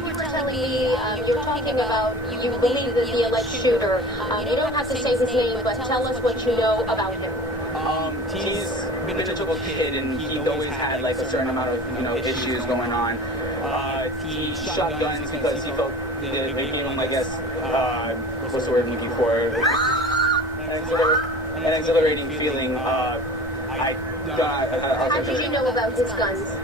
You were telling me, you were talking about, you believe that the alleged shooter, you don't have to say his name, but tell us what you know about him. He's been a typical kid, and he always had like a certain amount of issues going on. He shot guns because he felt they gave him, I guess, what's the word I'm looking for? An exhilarating feeling. How did you know about his guns?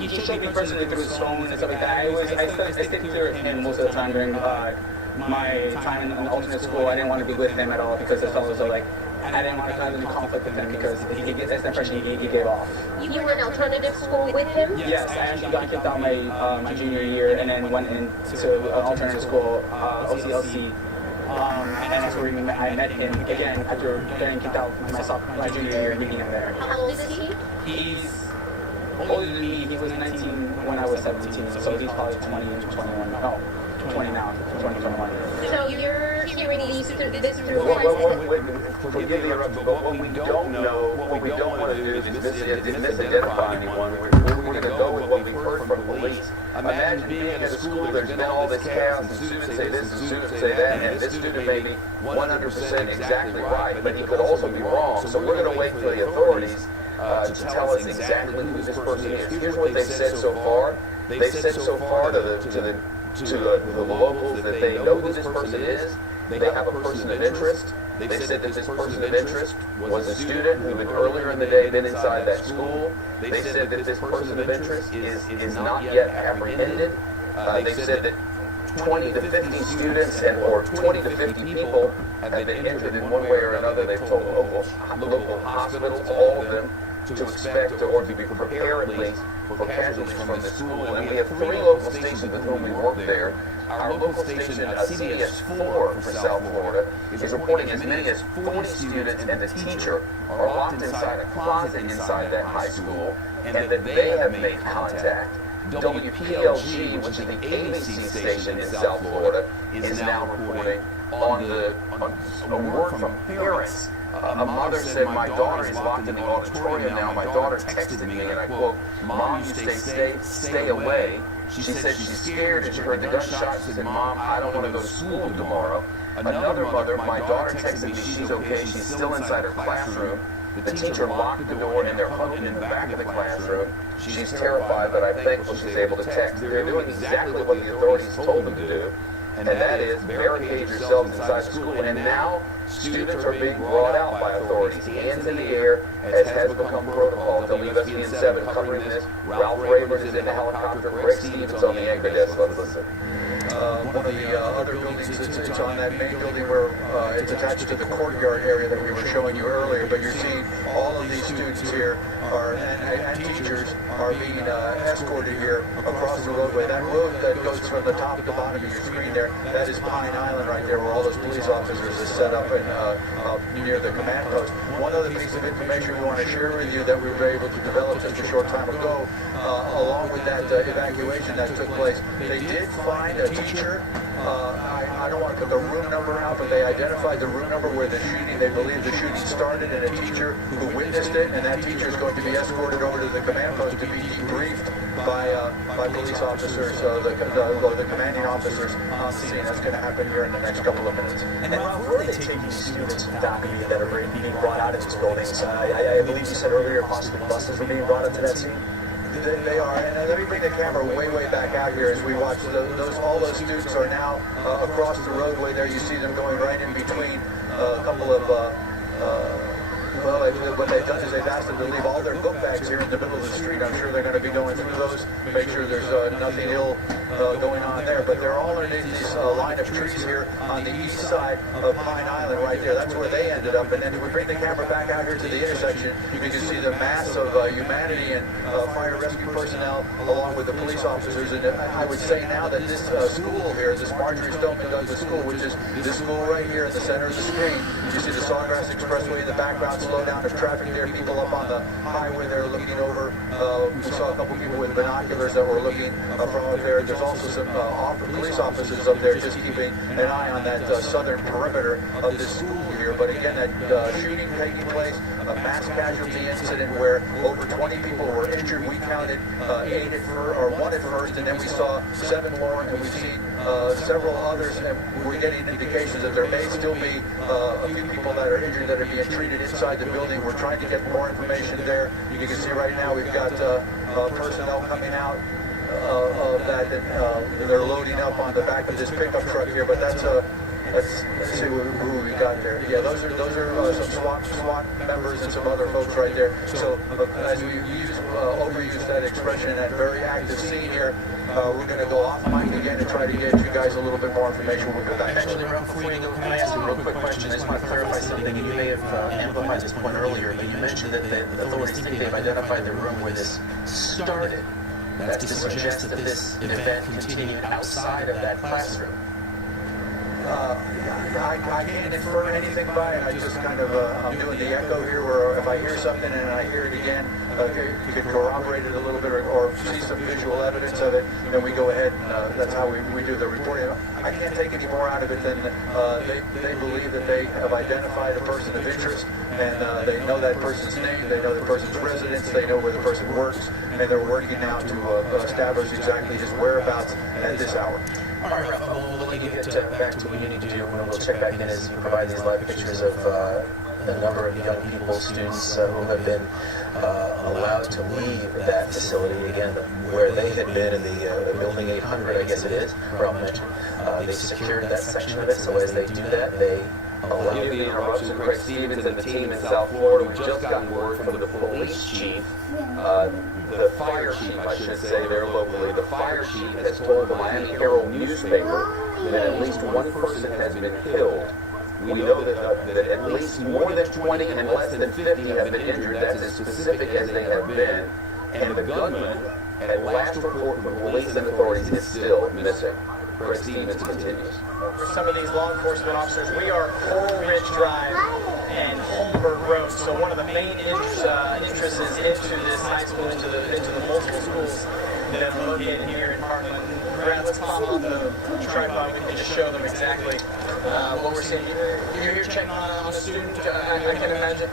He showed me personally through his phone and stuff like that. I stayed clear of him most of the time during my time in alternate school. I didn't want to be with him at all because I felt as though like I didn't want to have any conflict with him because that's the impression he gave off. You were in alternative school with him? Yes, I actually got kicked out my junior year and then went into an alternative school, OCLC. And that's where I met him again after getting kicked out my junior year, meeting him there. How old is he? He's older than me. He was 19 when I was 17, so he's probably 20 and 21. No, 20 now, 20, 21. So you're hearing this through Forgive the interruption, but what we don't know, what we don't want to do is misidentify anyone. We're going to go with what we've heard from police. Imagine being at a school, there's been all this chaos, and students say this and students say that, and this student may be 100% exactly right, but he could also be wrong. So we're going to wait for the authorities to tell us exactly who this person is. Here's what they've said so far. They've said so far to the locals that they know who this person is. They have a person of interest. They said that this person of interest was a student who had earlier in the day been inside that school. They said that this person of interest is not yet apprehended. They said that 20 to 50 students or 20 to 50 people have been injured in one way or another. They've told local hospitals, all of them, to expect or to be prepared at least for casualties from the school. And we have 3 local stations with whom we work there. Our local station, CBS4 for South Florida, is reporting as many as 40 students and the teacher are locked inside a closet inside that high school, and that they have made contact. WPLG, which is the ABC station in South Florida, is now reporting on a word from parents. A mother said, "My daughter is locked in the auditorium now. My daughter texted me, and I quote, 'Mom, you stay away.' She said she's scared and she heard the gunshot. She said, 'Mom, I don't want to go to school tomorrow.' Another mother, 'My daughter texted me she's okay. She's still inside her classroom. The teacher locked the door and they're huddled in the back of the classroom. She's terrified, but I'm thankful she's able to text.' They're doing exactly what the authorities told them to do, and that is barricade yourselves inside the school. And now students are being brought out by authorities, hands in the air, as has become protocol. WSBN 7 covering this. Ralph Rayburn is in the helicopter. Greg Stevens on the anchor desk. Let's listen. One of the other buildings, it's on that main building where it's attached to the courtyard area that we were showing you earlier, but you're seeing all of these students here and teachers are being escorted here across the roadway. That road that goes from the top to the bottom of your screen there, that is Pine Island right there where all those police officers are set up near the command post. One other piece of information we want to share with you that we were able to develop just a short time ago, along with that evacuation that took place, they did find a teacher. I don't want to put the room number out, but they identified the room number where the shooting, they believe the shooting started, and a teacher who witnessed it, and that teacher is going to be escorted over to the command post to be debriefed by police officers, the commanding officers on scene. That's going to happen here in the next couple of minutes. And then, Ralph, where are they taking these students from faculty that are being brought out of these buildings? I believe you said earlier possibly buses are being brought up to that scene? They are, and let me bring the camera way back out here as we watch. All those students are now across the roadway there. You see them going right in between a couple of, what they've done is they've asked them to leave all their book bags here in the middle of the street. I'm sure they're going to be going through those, make sure there's nothing ill going on there. But they're all underneath this line of trees here on the east side of Pine Island right there. That's where they ended up. And then if we bring the camera back out here to the intersection, you can see the mass of humanity and fire rescue personnel along with the police officers. And I would say now that this school here, this Marjorie Stoneman Douglas School, which is this school right here in the center of the screen, you see the Sawgrass Expressway in the background, slow down of traffic there, people up on the highway there looking over. We saw a couple people with binoculars that were looking from up there. There's also some police officers up there just keeping an eye on that southern perimeter of the school here. But again, that shooting taking place, a mass casualty incident where over 20 people were injured. We counted 8 at first, or 1 at first, and then we saw 7 more, and we've seen several others, and we're getting indications that there may still be a few people that are injured that are being treated inside the building. We're trying to get more information there. You can see right now we've got personnel coming out of that, and they're loading up on the back of this pickup truck here. But that's let's see who we got there. Yeah, those are some SWAT members and some other folks right there. So as we overuse that expression, that very active scene here, we're going to go off mic again and try to get you guys a little bit more information. We'll be back. Actually, Ralph, before you go, can I ask a real quick question? I just want to clarify something. You may have amplified this point earlier, but you mentioned that the authorities think they've identified the room where this started. That's to suggest that this event continued outside of that classroom. I can't infer anything by it. I just kind of, I'm doing the echo here where if I hear something and I hear it again, you can corroborate it a little bit or see some visual evidence of it, then we go ahead and that's how we do the reporting. I can't take any more out of it than they believe that they have identified a person of interest, and they know that person's name, they know the person's residence, they know where the person works, and they're working now to establish exactly his whereabouts at this hour. All right, Ralph, we'll let you get back to what you need to do, and we'll check back in as you provide these live pictures of a number of young people, students who have been allowed to leave that facility, again, where they had been in the building 800, I guess it is, Ralph mentioned. They secured that section of it, so as they do that, they allow... Give the interruption, Craig Stevens and the team in South Florida. We've just gotten word from the police chief, the fire chief, I should say, there locally. The fire chief has told the Miami Herald newspaper that at least one person has been killed. We know that at least more than 20 and less than 50 have been injured. That's as specific as they have been. And the gunman, at last report from police and authorities, is still missing. Craig Stevens continues. For some of these law enforcement officers, we are Coral Ridge Drive and Holmberg Road. So one of the main interests is into this high school, into the multiple schools that are located here in Parkland. Brad, let's pop on the tripod. We can just show them exactly what we're seeing. You're here checking on a student, I can imagine.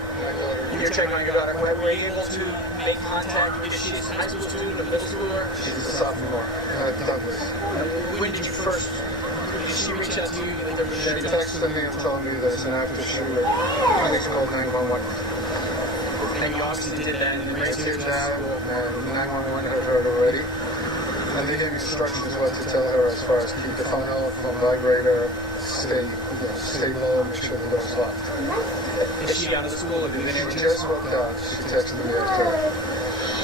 You're checking on your daughter. Were you able to make contact? Is she a high school student, a middle schooler? She's a sophomore at Douglas. When did she reach out to you? She texted me and told me there's an active shooter. Please call 911. And you obviously did that and I raised did it that, and 911 had heard already. And they gave instructions what to tell her as far as keep the phone off, phone vibrator, stay low, make sure the door's locked. Is she out of school? She just walked out. She texted me after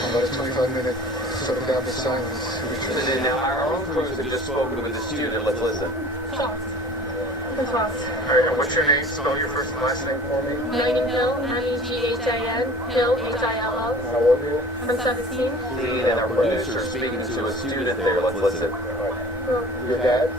about a 25-minute sort of gap of silence. Now, our own Cruz have just spoken with the student. Let's listen. Frost. Who's Frost? All right, and what's your name? Spell your first and last name for me. Megan Hill, M-E-G-H-I-N, Hill, H-I-L-L. How old are you? I'm 17. And our producer speaking to a student there. Let's listen. Your dad?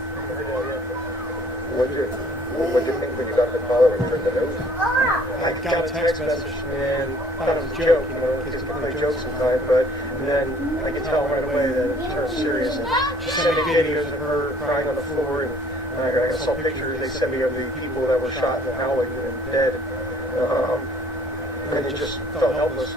What'd you think when you got the call or when you heard the news? I got a text message and thought it was a joke, because people play jokes sometimes, but then I could tell right away that it turned serious. And she sent me videos of her crying on the floor, and I saw pictures they sent me of the people that were shot and howling and dead. And it just felt helpless.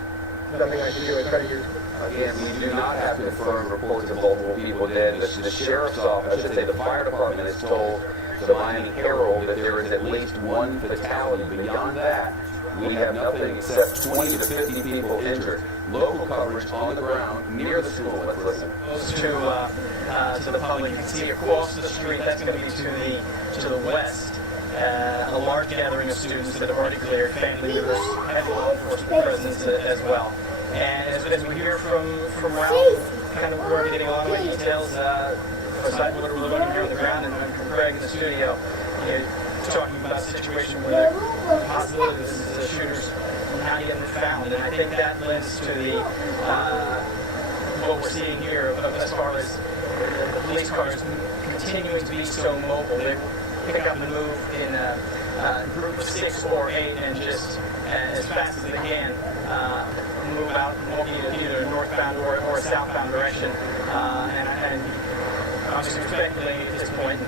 Nothing I could do. I tried to use. Again, we do not have confirmed reports of multiple people dead. The sheriff's office, I should say the fire department, has told the Miami Herald that there is at least one fatality. Beyond that, we have nothing except 20 to 50 people injured. Local coverage on the ground near the school. Let's listen. To the public, you can see across the street. That's going to be to the west. A large gathering of students that have already cleared, family members, and law enforcement presence as well. And as we hear from Ralph, kind of we're getting a lot of details. Aside from what we're looking here on the ground and from Craig in the studio, talking about a situation where the possibility this is a shooter's not yet been found. And I think that lends to the what we're seeing here as far as the police cars continuing to be so mobile. They pick up and move in a group of 6 or 8 and just as fast as they can move out either northbound or southbound direction. And obviously we're speculating at this point,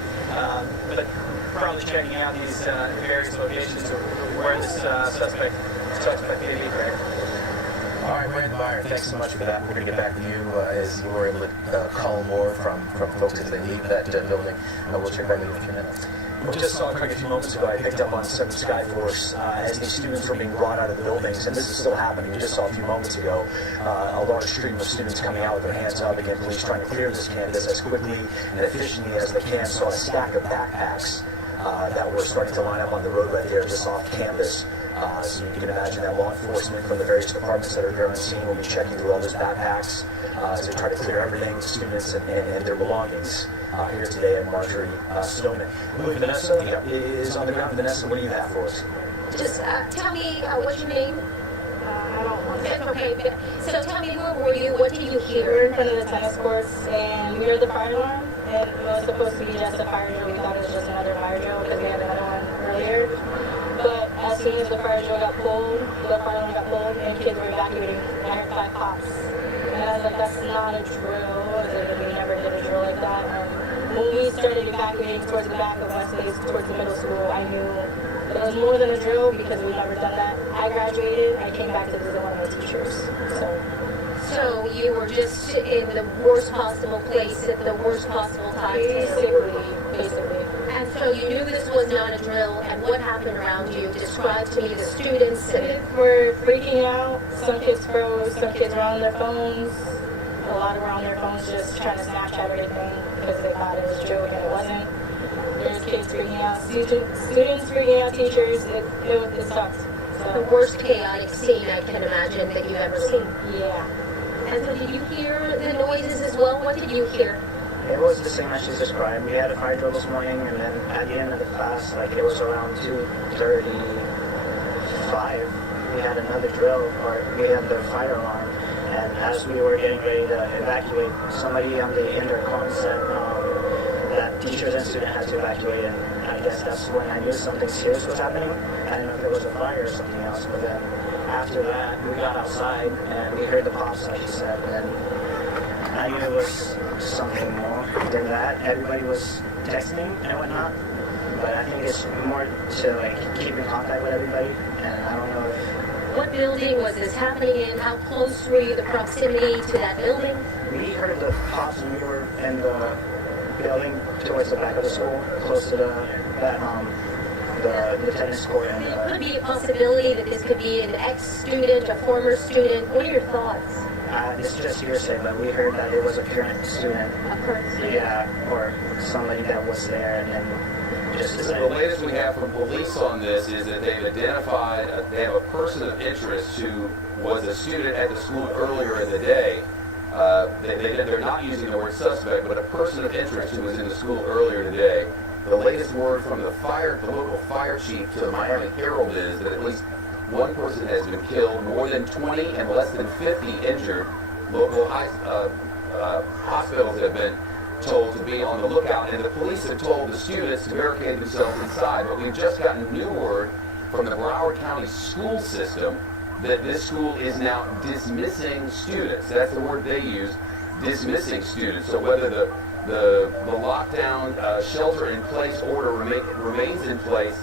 but probably checking out these various locations where this suspect may be, correct? All right, Brandon Meyer, thanks so much for that. We're going to get back to you as you were able to call more from folks as they leave that building. We'll check back in a few minutes. We just saw a few moments ago, I picked up on some Skyforce as these students were being brought out of the buildings, and this is still happening. We just saw a few moments ago a large stream of students coming out with their hands up, again, police trying to clear this campus as quickly and efficiently as they can. Saw a stack of backpacks that were starting to line up on the road right there just off campus. So you can imagine that law enforcement from the various departments that are there on scene will be checking through all those backpacks as they try to clear everything, students and their belongings here today at Marjorie Stoneman. I believe Vanessa is on the ground. Vanessa, what do you have for us? Just tell me what's your name? I don't want to. That's okay. So tell me, where were you? What did you We were hear? in front of the tennis courts, and we heard the fire alarm, and it was supposed to be just a fire drill. We thought it was just another fire drill because we had another one earlier. But as soon as the fire drill got pulled, the fire alarm got pulled, and kids were evacuating. I heard 5 pops. And I was like, that's not a drill. I was like, we never did a drill like that. And when we started evacuating towards the back of Westlace, towards the middle school, I knew it was more than a drill because we've never done that. I graduated, I came back to visit one of my teachers. So you were just in the worst possible place at the worst possible time. Basically. And so you knew this was not a drill, and what happened around you? Describe to me the students. Kids were freaking out. Some kids froze. Some kids were on their phones. A lot were on their phones just trying to Snapchat everything because they thought it was a joke and it wasn't. There's kids freaking out. Students freaking out teachers. It sucked. The worst chaotic scene I can imagine that you've ever seen. Yeah. And so did you hear the noises as well? What did you hear? It was the same as she described. We had a fire drill this morning, and then at the end of the class, like it was around 2:35, we had another drill, or we had the fire alarm. And as we were getting ready to evacuate, somebody on the intercom said that teachers and students had to evacuate, and I guess that's when I knew something serious was happening. I didn't know if there was a fire or something else, but then after that, we got outside, and we heard the pops, like you said, and I knew it was something more than that. Everybody was texting and whatnot, but I think it's more to like keep in contact with everybody, and I don't know if... What building was this happening in? How close were you, the proximity to that building? We heard the pops when we were in the building towards the back of the school, close to the tennis court. And, could it be a possibility that this could be an ex-student, a former student? What are your thoughts? It's just hearsay, but we heard that it was a current student. A current student? Yeah, or somebody that was there, and then just the latest we have from police on this is that they've identified, they have a person of interest who was a student at the school earlier in the day. They're not using the word suspect, but a person of interest who was in the school earlier today. The latest word from the local fire chief to the Miami Herald is that at least one person has been killed, more than 20 and less than 50 injured. Local hospitals have been told to be on the lookout, and the police have told the students to barricade themselves inside. But we've just gotten new word from the Broward County school system that this school is now dismissing students. That's the word they use, dismissing students. So whether the lockdown shelter-in-place order remains in place,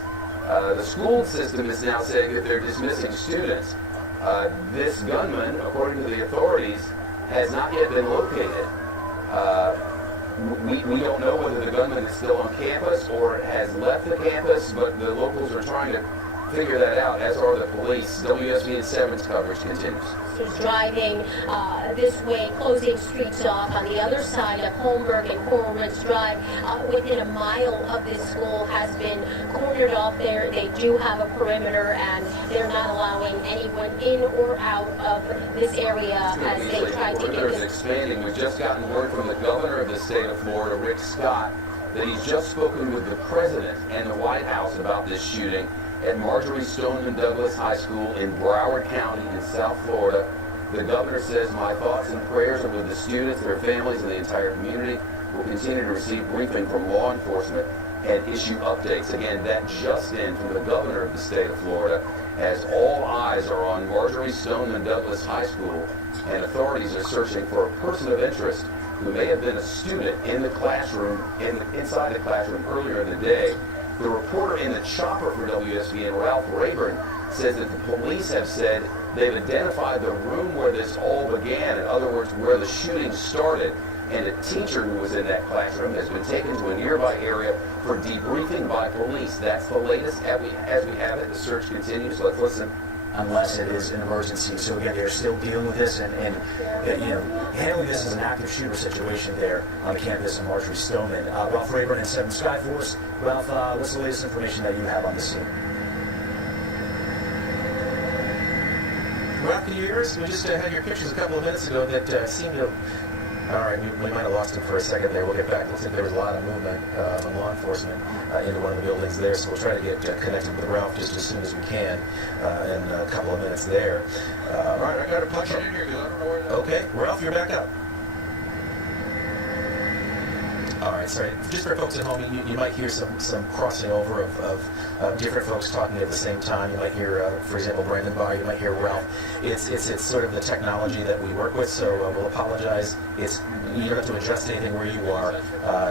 the school system is now saying that they're dismissing students. This gunman, according to the authorities, has not yet been located. We don't know whether the gunman is still on campus or has left the campus, but the locals are trying to figure that out, as are the police. WSBN 7's coverage continues. Driving this way, closing streets off on the other side of Holmberg and Coral Ridge Drive, within a mile of this school has been cornered off there. They do have a perimeter, and they're not allowing anyone in or out of this area as they try to get this. Is expanding. We've just gotten word from the governor of the state of Florida, Rick Scott, that he's just spoken with the president and the White House about this shooting at Marjorie Stoneman Douglas High School in Broward County in South Florida. The governor says, my thoughts and prayers are with the students, their families, and the entire community. We'll continue to receive briefing from law enforcement and issue updates. Again, that just in from the governor of the state of Florida, as all eyes are on Marjorie Stoneman Douglas High School, and authorities are searching for a person of interest who may have been a student in the classroom, inside the classroom earlier in the day. The reporter in the chopper for WSVN, Ralph Rayburn, says that the police have said they've identified the room where this all began, in other words, where the shooting started, and a teacher who was in that classroom has been taken to a nearby area for debriefing by police. That's the latest as we have it. The search continues. Let's listen. Unless it is an emergency. So again, they're still dealing with this and handling this as an active shooter situation there on the campus of Marjorie Stoneman. Ralph Rayburn and 7 Skyforce. Ralph, what's the latest information that you have on the scene? Ralph, can you hear us? We just had your pictures a couple of minutes ago that seemed to... All right, we might have lost him for a second there. We'll get back. Looks like there was a lot of movement from law enforcement into one of the buildings there, so we'll try to get connected with Ralph just as soon as we can in a couple of minutes there. All right, I got to punch it in here because I don't know where that... Okay, Ralph, you're back up. All right, sorry. Just for folks at home, you might hear some crossing over of different folks talking at the same time. You might hear, for example, Brandon Barr. You might hear Ralph. It's sort of the technology that we work with, so we'll apologize. You don't have to adjust anything where you are.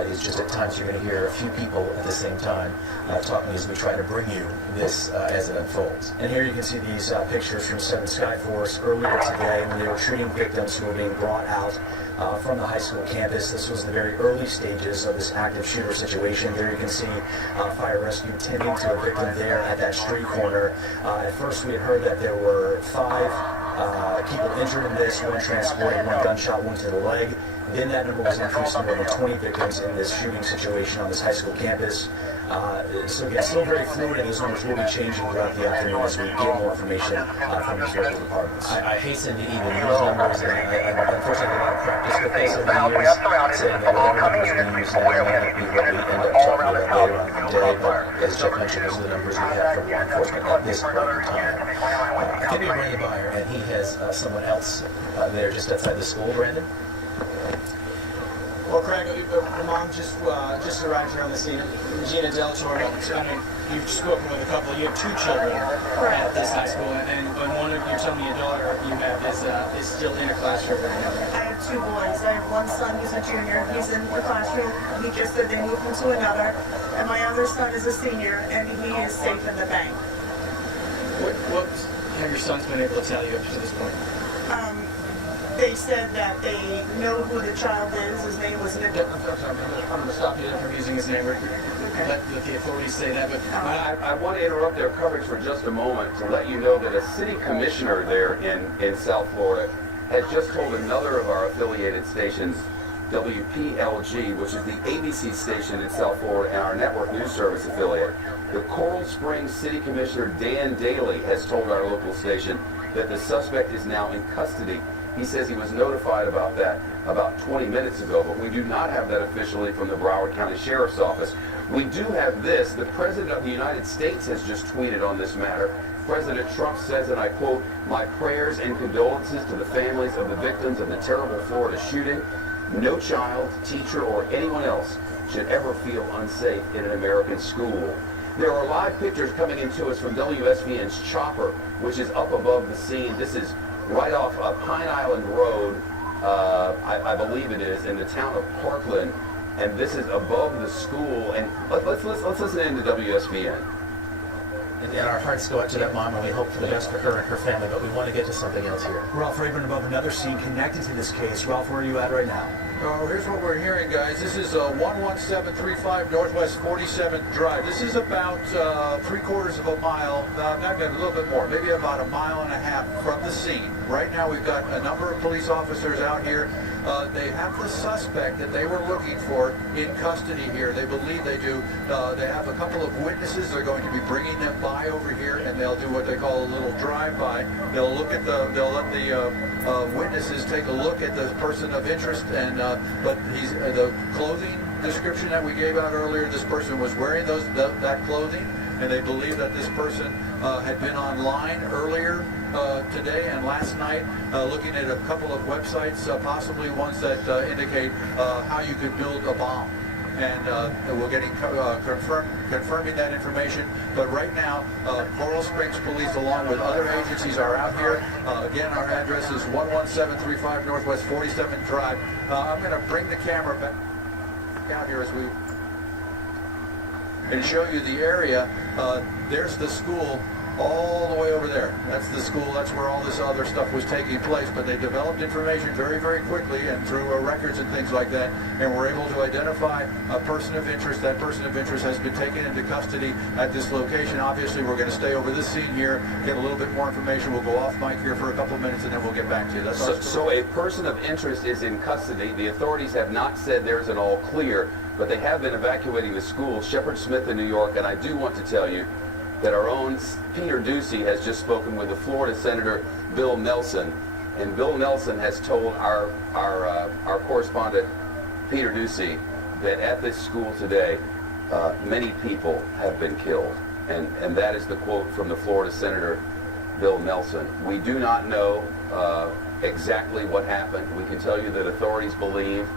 It's just at times you're going to hear a few people at the same time talking as we try to bring you this as it unfolds. And here you can see these pictures from 7 Skyforce earlier today when they were treating victims who were being brought out from the high school campus. This was the very early stages of this active shooter situation. There you can see fire rescue tending to a victim there at that street corner. At first we had heard that there were 5 people injured in this, 1 transported, 1 gunshot wound to the leg. Then that number was increased to more than 20 victims in this shooting situation on this high school campus. So again, still very fluid, and those numbers will be changing throughout the afternoon as we get more information from these local departments. I hasten to even use numbers, and I unfortunately have a lot of practice with this over the years, saying that whatever numbers we use now may not be what we end up talking about later on in the day, but as Jeff mentioned, those are the numbers we have from law enforcement at this point in time. I think we have Brandon Byer, and he has someone else there just outside the school. Brandon? Well, Craig, your mom just arrived here on the scene. Gina Delatorre, I mean, you've spoken with a couple. You have 2 children at this high school, and one of you're telling me your daughter you have is still in a classroom right now. I have 2 boys. I have one son who's a junior. He's in the classroom. He just said they moved him to another. And my other son is a senior, and he is safe in the bank. What have your sons been able to tell you up to this point? They said that they know who the child is. His name was Nikolas. I'm going to stop you from using his name. Let the authorities say that. But I want to interrupt their coverage for just a moment to let you know that a city commissioner there in South Florida has just told another of our affiliated stations, WPLG, which is the ABC station in South Florida and our network news service affiliate. The Coral Springs City Commissioner Dan Daly has told our local station that the suspect is now in custody. He says he was notified about that about 20 minutes ago, but we do not have that officially from the Broward County Sheriff's Office. We do have this. The President of the United States has just tweeted on this matter. President Trump says, and I quote, "My prayers and condolences to the families of the victims of the terrible Florida shooting. No child, teacher, or anyone else should ever feel unsafe in an American school." There are live pictures coming into us from WSVN's chopper, which is up above the scene. This is right off Pine Island Road, I believe it is, in the town of Parkland, and this is above the school. And let's listen in to WSVN. And our hearts go out to that mom, and we hope for the best for her and her family, but we want to get to something else here. Ralph Rayburn above another scene connected to this case. Ralph, where are you at right now? Here's what we're hearing, guys. This is 11735 Northwest 47th Drive. This is about 3/4 of a mile, maybe a little bit more, maybe about 1.5 miles from the scene. Right now we've got a number of police officers out here. They have the suspect that they were looking for in custody here. They believe they do. They have a couple of witnesses. They're going to be bringing them by over here, and they'll do what they call a little drive-by. They'll let the witnesses take a look at the person of interest, and but the clothing description that we gave out earlier, this person was wearing that clothing, and they believe that this person had been online earlier today and last night looking at a couple of websites, possibly ones that indicate how you could build a bomb. and we're getting confirming that information. But right now, Coral Springs Police, along with other agencies, are out here. Again, our address is 11735 Northwest 47th Drive. I'm going to bring the camera back out here as we and show you the area. There's the school all the way over there. That's the school. That's where all this other stuff was taking place. But they developed information very, very quickly and through records and things like that, and were able to identify a person of interest. That person of interest has been taken into custody at this location. Obviously, we're going to stay over this scene here, get a little bit more information. We'll go off mic here for a couple of minutes, and then we'll get back to you. That's so a person of interest is in custody. The authorities have not said there's an all clear, but they have been evacuating the school, Shepherd Smith in New York, and I do want to tell you that our own Peter Ducey has just spoken with the Florida Senator Bill Nelson, and Bill Nelson has told our correspondent Peter Ducey that at this school today, many people have been killed, and that is the quote from the Florida Senator Bill Nelson. We do not know exactly what happened. We can tell you that authorities believe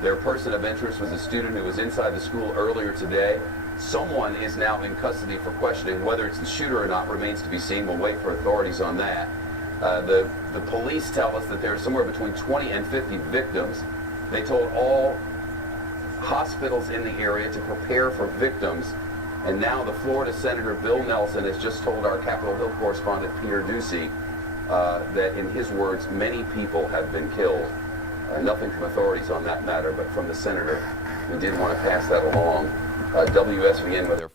their person of interest was a student who was inside the school earlier today. Someone is now in custody for questioning. Whether it's the shooter or not remains to be seen. We'll wait for authorities on that. The police tell us that there are somewhere between 20 and 50 victims. They told all hospitals in the area to prepare for victims. And now the Florida Senator Bill Nelson has just told our Capitol Hill correspondent Peter Ducey that, in his words, many people have been killed. Nothing from authorities on that matter, but from the senator. We did want to pass that along. WSVN with their